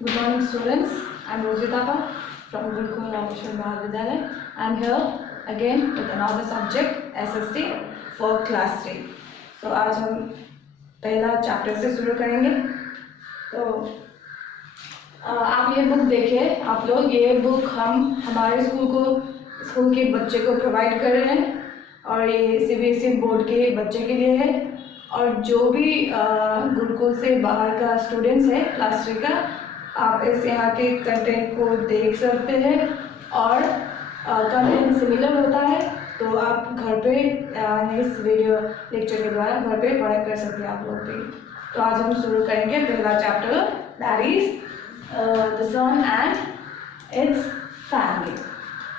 Good morning, students. I'm Rositapa from Gurukul Rameshwar Mahavidyalaya. I'm here again with another subject, SST for class 3. So आज हम पहला chapter से शुरू करेंगे. तो आप ये बुक देखिए, आप लोग. ये बुक हम हमारे स्कूल के बच्चे को प्रोवाइड कर रहे हैं और ये CBSE बोर्ड के बच्चे के लिए है. और जो भी गुरुकुल से बाहर का स्टूडेंट्स है क्लास 3 का, आप इस यहाँ के कंटेंट को देख सकते हैं और कंटेंट सिमिलर होता है तो आप घर पे इस वीडियो लेक्चर के द्वारा घर पे पढ़ाई कर सकते हैं आप लोग भी. तो आज हम शुरू करेंगे पहला chapter, that is the sun and its family.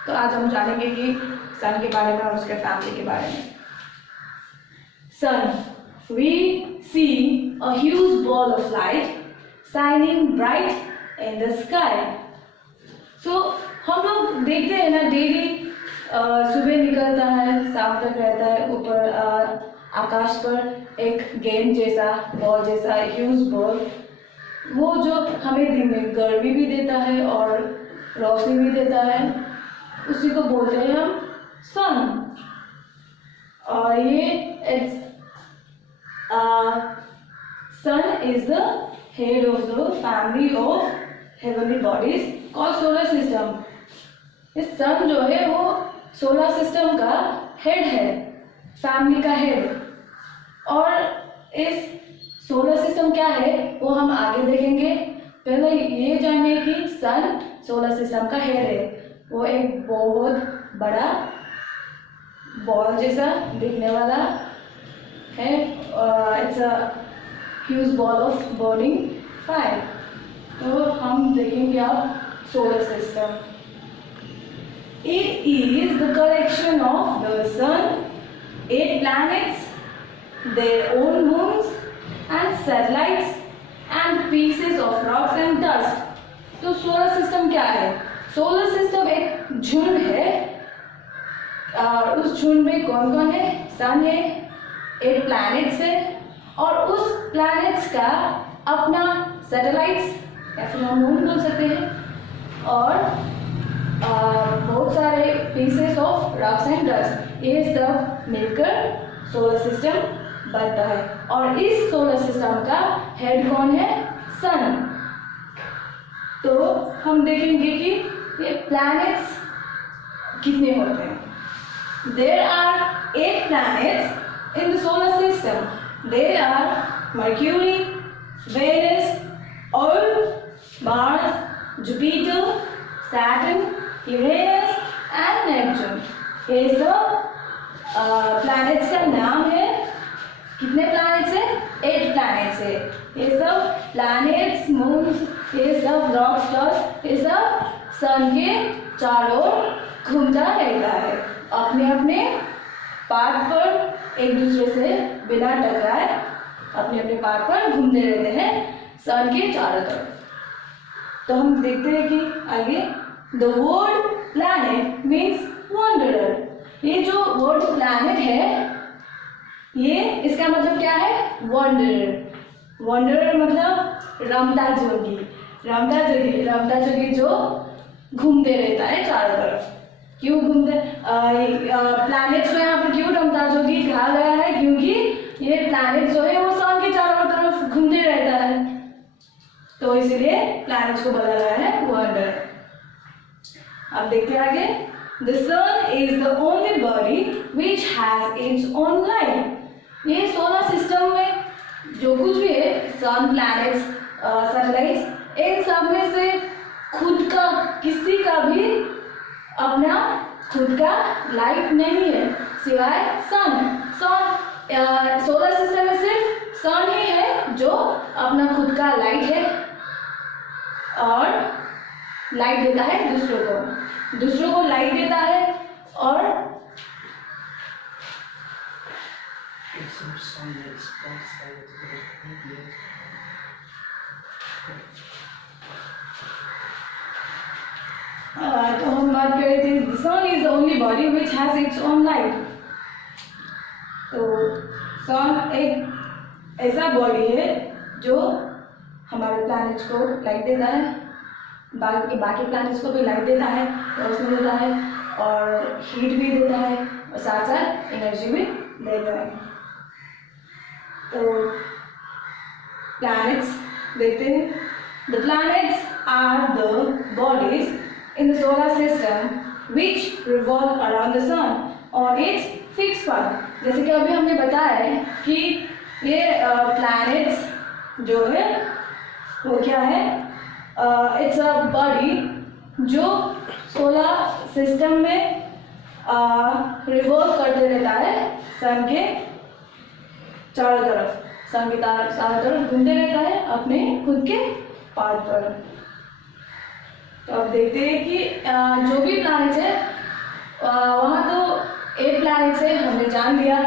तो आज हम जानेंगे कि सन के बारे में और उसके फैमिली के बारे में. सन, we see a huge ball of light shining bright in the sky. So हम लोग देखते हैं ना, डेली सुबह निकलता है, शाम तक रहता है. ऊपर आकाश पर एक गेंद जैसा, बॉल जैसा, ह्यूज बॉल, वो जो हमें दिन में गर्मी भी देता है और रोशनी भी देता है, उसी को बोलते हैं हम सन. और ये sun is the head of the family of heavenly bodies called solar system. इस सन जो है वो सोलर सिस्टम का हेड है, फैमिली का हेड. और इस सोलर सिस्टम क्या है वो हम आगे देखेंगे. पहले ये जानिए कि सन सोलर सिस्टम का हेड है. वो एक बहुत बड़ा बॉल जैसा दिखने वाला है. It's a huge ball of burning fire. तो हम देखेंगे अब solar system. It is the collection of the sun, 8 planets, their own moons and satellites and pieces of rocks and dust. तो सोलर सिस्टम क्या है? सोलर सिस्टम एक झुंड है. उस झुंड में कौन कौन है? सन है, 8 planets है और उस planets का अपना सैटेलाइट्स या फिर हम मून बोल सकते हैं, और बहुत सारे pieces of rocks and dust. ये सब मिलकर सोलर सिस्टम बनता है. और इस सोलर सिस्टम का हेड कौन है? सन. तो हम देखेंगे कि ये प्लैनेट्स कितने होते हैं. There are 8 planets in the solar system. They are Mercury, Venus, Earth, Mars, Jupiter, Saturn, Uranus and Neptune. ये सब प्लैनेट्स का नाम है. कितने प्लैनेट्स है? 8 planets है. ये सब प्लैनेट्स, मून्स, ये सब रॉक्स, डस्ट, ये सब सन के चारों ओर घूमता रहता है. अपने अपने पार्ट पर एक दूसरे से बिना टकराए अपने अपने पार्ट पर घूमते रहते हैं सन के चारों तरफ. तो हम देखते हैं कि आगे the word planet means wanderer. ये जो वर्ड प्लैनेट है, ये इसका मतलब क्या है? वॉन्डरर. वॉन्डरर मतलब रमता जोगी. रमता जोगी जो घूमते रहता है चारों तरफ. क्यों घूमते? प्लैनेट्स में यहाँ पर क्यों रमता जोगी कहा गया है? क्योंकि ये प्लैनेट जो है वो सन के चारों तरफ घूमते रहता है, तो इसलिए प्लैनेट्स को बोला गया है वंडर. अब देखते हैं आगे. The sun is the only body which has its own light. ये सोलर सिस्टम में जो कुछ भी है, सन, प्लैनेट्स, सैटेलाइट्स, इन सब में से खुद का किसी का भी अपना खुद का लाइट नहीं है सिवाय सन. सोलर सिस्टम में सिर्फ सन ही है जो अपना खुद का लाइट है और लाइट देता है दूसरों को लाइट देता है. और तो हम बात कर रहे थे, the sun is the only body which has its own light. तो सन एक ऐसा बॉडी है जो हमारे प्लैनेट्स को लाइट देता है, बाकी प्लैनेट्स को भी लाइट देता है, रोशनी देता है और हीट भी देता है और साथ साथ एनर्जी भी देता है। तो प्लैनेट्स देखते हैं। The planets are the bodies in the solar system which revolve around the sun on its fix path. जैसे कि अभी हमने बताया है कि ये प्लैनेट्स जो है वो क्या है, इट्स अ बॉडी जो सोलर सिस्टम में रिवॉल्व करते रहता है सन के चारों तरफ, सन के चारों तरफ घूमते रहता है अपने खुद के पाथ पर। तो अब देखते हैं कि जो भी प्लैनेट्स है वहाँ तो 8 प्लैनेट्स है, हमने जान लिया,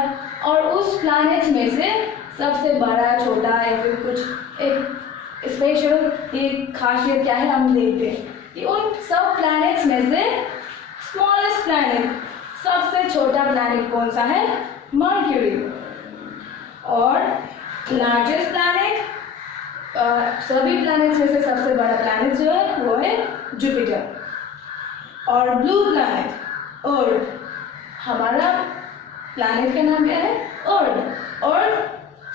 और उस प्लैनेट्स में से सबसे बड़ा, छोटा या फिर कुछ एक स्पेशल एक खासियत क्या है हम देखते हैं कि उन सब प्लैनेट्स में से स्मॉलेस्ट प्लैनेट, सबसे छोटा प्लैनेट कौन सा है, मर्क्यूरी। और लार्जेस्ट प्लैनेट, सभी प्लैनेट्स में से सबसे बड़ा प्लैनेट जो है वो है जुपिटर। और ब्लू प्लैनेट अर्थ, हमारा प्लैनेट का नाम क्या है, अर्थ। और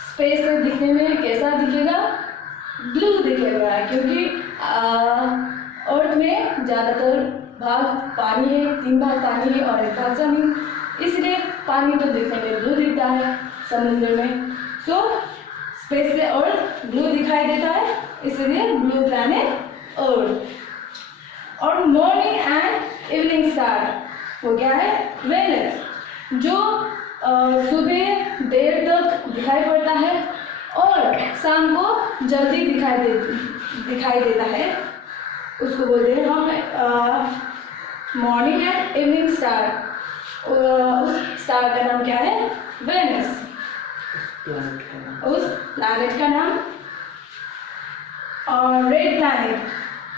स्पेस से दिखने में कैसा दिखेगा, ब्लू दिखेगा, क्योंकि अर्थ में ज़्यादातर भाग पानी है, 3 भाग पानी है और 1 भाग जमीन, इसलिए पानी तो दिखने में ब्लू दिखता है समुद्र में। सो स्पेस से अर्थ ब्लू दिखाई देता है, इसलिए ब्लू प्लैनेट अर्थ। और मॉर्निंग एंड इवनिंग स्टार वो क्या है, वेनस, जो सुबह देर तक दिखाई पड़ता है और शाम को जल्दी दिखाई देता है, उसको बोलते हैं हम मॉर्निंग एंड इवनिंग स्टार। उस स्टार का नाम क्या है, वेनस, उस प्लैनेट का नाम। और रेड प्लैनेट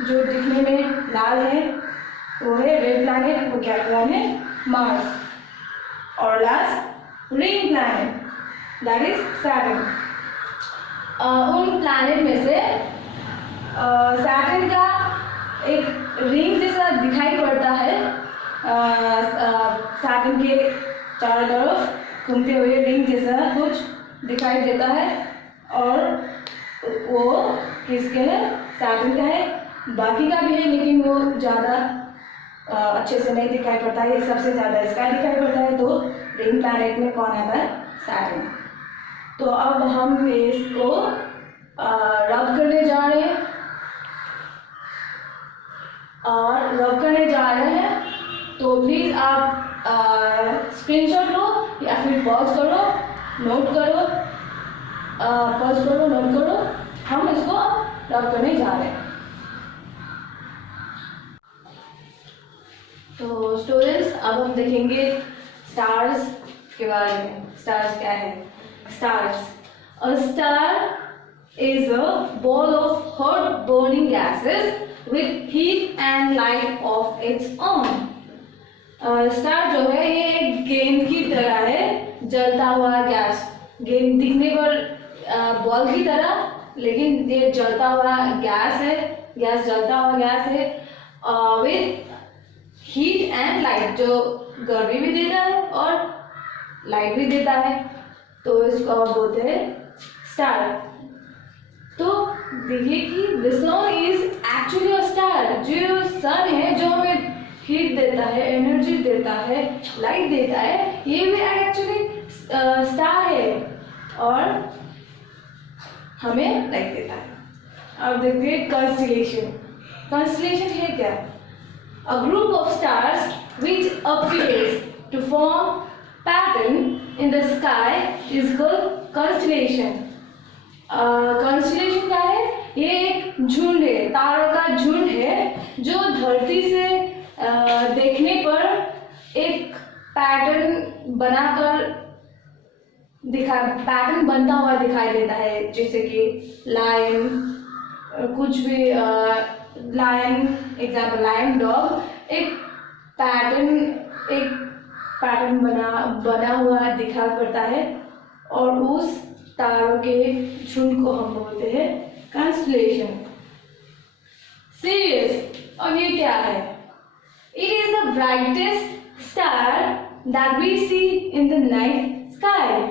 जो दिखने में लाल है वो है रेड प्लैनेट, वो क्या प्लैनेट, मार्स। और last ring planet, that is Saturn. उन प्लैनेट में से सैटर्न का एक रिंग जैसा दिखाई पड़ता है, सैटर्न के चारों तरफ घूमते हुए रिंग जैसा कुछ दिखाई देता है, और वो किसके है, सैटर्न का है। बाकी का भी है लेकिन वो ज़्यादा अच्छे से नहीं दिखाई पड़ता है, सबसे ज़्यादा इसका दिखाई पड़ता है। तो रिंग प्लैनेट में कौन आता है, सैटर्न। तो अब हम इसको रब करने जा रहे हैं, और रब करने जा रहे हैं तो प्लीज़ आप स्क्रीनशॉट लो या फिर पॉज करो, नोट करो, पॉज करो, नोट करो, हम इसको रब करने जा रहे हैं। तो स्टूडेंट्स अब हम देखेंगे स्टार्स के बारे में। स्टार्स क्या है, stars, a star is a ball of hot burning gases with heat and light of its own। Star जो है ये एक गेंद की तरह है, जलता हुआ गैस, गेंद दिखने पर बॉल की तरह, लेकिन ये जलता हुआ गैस है, गैस जलता हुआ गैस है, विथ हीट एंड लाइट, जो गर्मी भी देता है और लाइट भी देता है, तो इसको आप बोलते हैं स्टार। तो देखिए कि the sun is actually a star, जो सन है जो हमें हीट देता है, एनर्जी देता है, लाइट देता है, ये भी एक्चुअली स्टार है और हमें लाइट देता है। अब देखते हैं कॉन्स्टेलेशन। कॉन्स्टेलेशन है क्या, a group of stars which appears to form pattern in the sky is called constellation. Constellation क्या है, ये एक झुंड है, तारों का झुंड है जो धरती से देखने पर एक पैटर्न बनाकर पैटर्न बनता हुआ दिखाई देता है, जैसे कि लायन, कुछ भी लायन, एग्जाम्पल लायन डॉग, एक पैटर्न बना हुआ दिखा पड़ता है, और उस तारों के झुंड को हम बोलते हैं constellation. Sirius, और ये क्या है? It is the brightest star that we see in the night sky.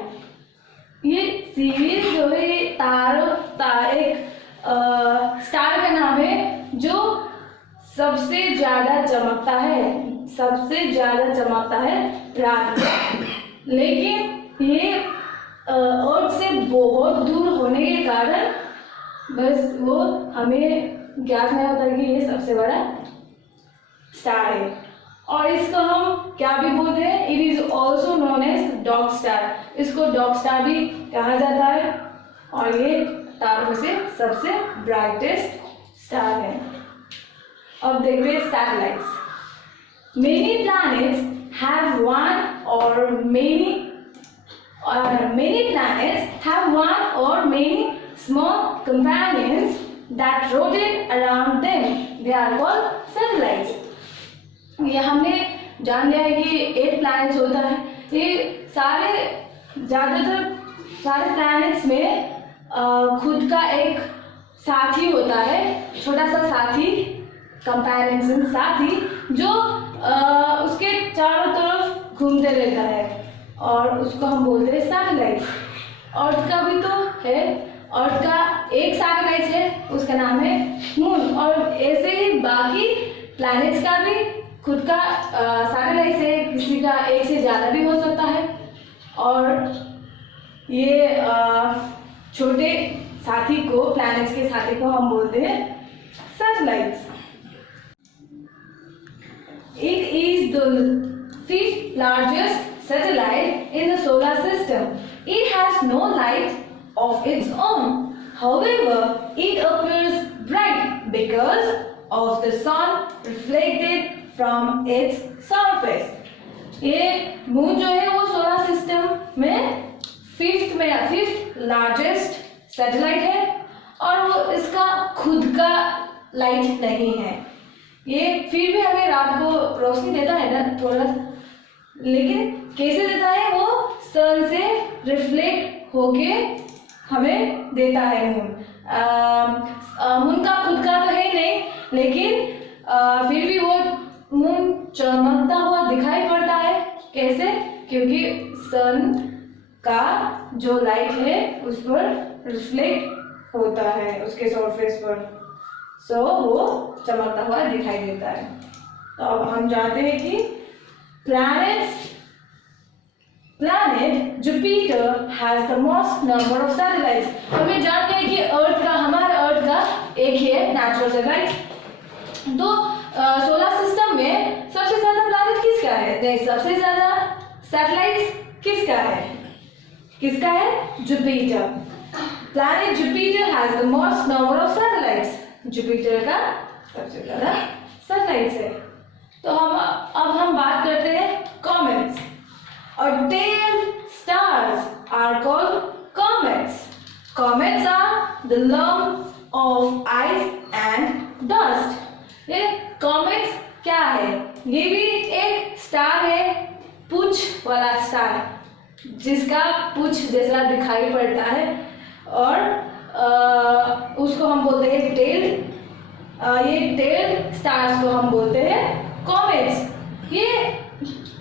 ये सीरीज जो है एक स्टार का नाम है जो सबसे ज्यादा चमकता है रात में। लेकिन ये अर्थ से बहुत दूर होने के कारण बस वो हमें ज्ञात नहीं होता कि ये सबसे बड़ा स्टार है। और इसको हम क्या भी बोलते हैं? It is also known as dog star. इसको डॉग स्टार भी कहा जाता है और ये तारों से सबसे ब्राइटेस्ट स्टार है। अब देखते हैं satellites. Many planets have one और many planets have one or many small companions that rotate around them. They are called satellites. ये हमने जान लिया है कि 8 प्लैनेट्स होता है। ये ज़्यादातर सारे प्लैनेट्स में खुद का एक साथी होता है, छोटा सा साथी, कंपैरिजन साथी, जो उसके चारों तरफ घूमते रहता है और उसको हम बोलते हैं सैटेलाइट। अर्थ का भी तो है, अर्थ का एक सैटेलाइट है, उसका नाम है मून। और ऐसे ही बाकी प्लैनेट्स का भी खुद का सैटेलाइट है, किसी का एक से ज़्यादा भी हो सकता है। और ये छोटे साथी को, प्लैनेट्स के साथी को हम बोलते हैं satellites. It is the 5th largest satellite in the solar system. It has no light of its own. However, it appears bright because of the sun reflected from its surface. ये moon जो है वो solar system में 5th largest satellite है और वो इसका खुद का लाइट नहीं है। ये फिर भी हमें रात को रोशनी देता है ना थोड़ा, लेकिन कैसे देता है? वो सन से रिफ्लेक्ट होके हमें देता है मून। मून का खुद का तो है नहीं, लेकिन फिर भी वो मून चमकता हुआ दिखाई पड़ता है। कैसे? क्योंकि सन का जो लाइट है उस पर रिफ्लेक्ट होता है उसके सरफेस पर, सो वो चमकता हुआ दिखाई देता है। तो अब हम जानते हैं कि planet Jupiter has the most number of satellites. हमें जानते हैं कि हमारे अर्थ का एक ही है नेचुरल सैटेलाइट। तो सोलर सिस्टम में सबसे ज्यादा प्लैनेट किसका है? नहीं, सबसे ज्यादा सैटेलाइट किसका है? Jupiter. Planet Jupiter has the most number of satellites. Jupiter का सबसे ज्यादा सैटेलाइट्स है। तो अब हम बात करते हैं कॉमेट्स। और tail stars are called comets. Comets are the lump of ice and dust. ये कॉमेट्स क्या है? ये भी एक स्टार है, पूंछ वाला स्टार, जिसका पूंछ जैसा दिखाई पड़ता है और उसको हम बोलते हैं टेल। ये टेल स्टार्स को हम बोलते हैं कॉमेट्स।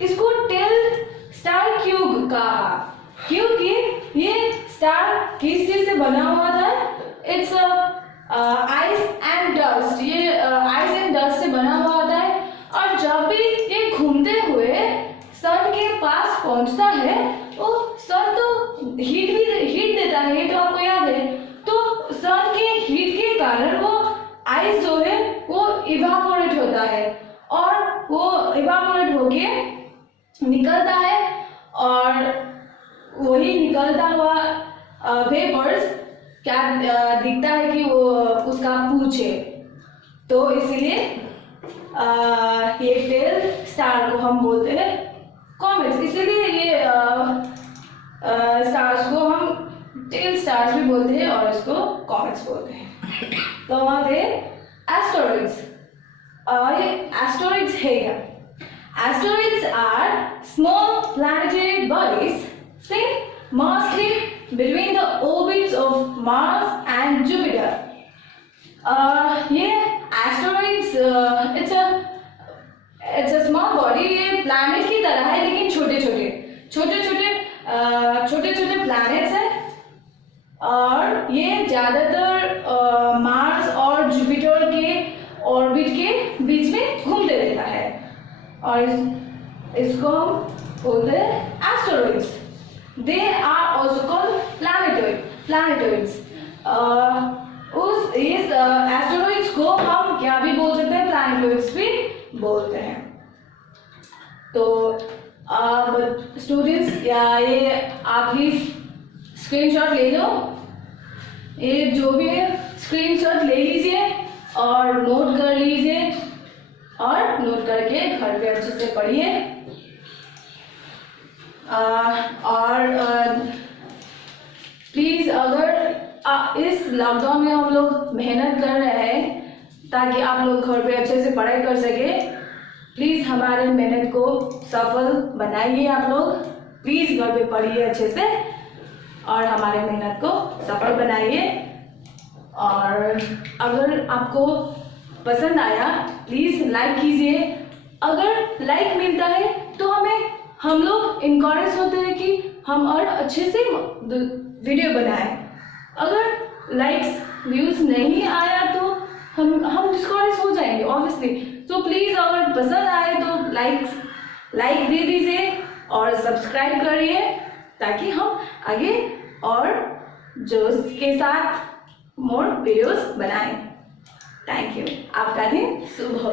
इसको टेल स्टार क्यों कहा? क्योंकि ये स्टार किस चीज से बना हुआ था? It's ice and dust. ये आइस एंड डस्ट से बना हुआ होता है और जब भी ये घूमते हुए सन के पास पहुंचता है तो सन तो हीट देता है, ये तो आपको याद है। तो सन के हीट के कारण वो आइस जो है वो इवापोरेट होता है और वो इवापोरेट होके निकलता है और वही निकलता हुआ वेपर्स क्या दिखता है कि वो उसका पूंछ है। तो इसीलिए ये टेल स्टार को हम बोलते हैं कॉमेट्स। इसीलिए ये स्टार्स को हम टेल स्टार्स भी बोलते हैं और इसको कॉमेट्स बोलते हैं। तो वहाँ थे एस्टेरॉइड्स। ये एस्टेरॉइड्स है क्या? Asteroids are small planetary bodies seen mostly between the orbits of Mars and Jupiter. ये asteroids it's a small body, ये प्लैनेट की तरह है लेकिन छोटे छोटे प्लैनेट्स हैं और ये ज़्यादातर मार्स और जुपिटर के ऑर्बिट के बीच में घूमते रहता है और इसको हम बोलते हैं asteroids. They are also called planetoids. उस इस एस्टेरॉइड्स को हम क्या भी बोल सकते हैं, प्लैनेटॉइड्स भी बोलते हैं। तो स्टूडेंट्स या ये आप प्लीज स्क्रीनशॉट ले लो, ये जो भी है स्क्रीनशॉट ले लीजिए और नोट कर लीजिए और नोट करके घर पे अच्छे से पढ़िए। और प्लीज़ अगर इस लॉकडाउन में हम लोग मेहनत कर रहे हैं ताकि आप लोग घर पे अच्छे से पढ़ाई कर सके, प्लीज़ हमारे मेहनत को सफल बनाइए। आप लोग प्लीज़ घर पे पढ़िए अच्छे से और हमारे मेहनत को सफल बनाइए। और अगर आपको पसंद आया प्लीज़ लाइक कीजिए। अगर लाइक मिलता है तो हम लोग इनकरेज होते हैं कि हम और अच्छे से वीडियो बनाएं। अगर लाइक्स व्यूज़ नहीं आया तो हम डिस्करेज हो जाएंगे ऑब्वियसली। तो प्लीज़ अगर पसंद आए तो लाइक दे दीजिए और सब्सक्राइब करिए ताकि हम आगे और जोश के साथ मोर वीडियोस बनाएं। Thank you. आपका दिन शुभ हो।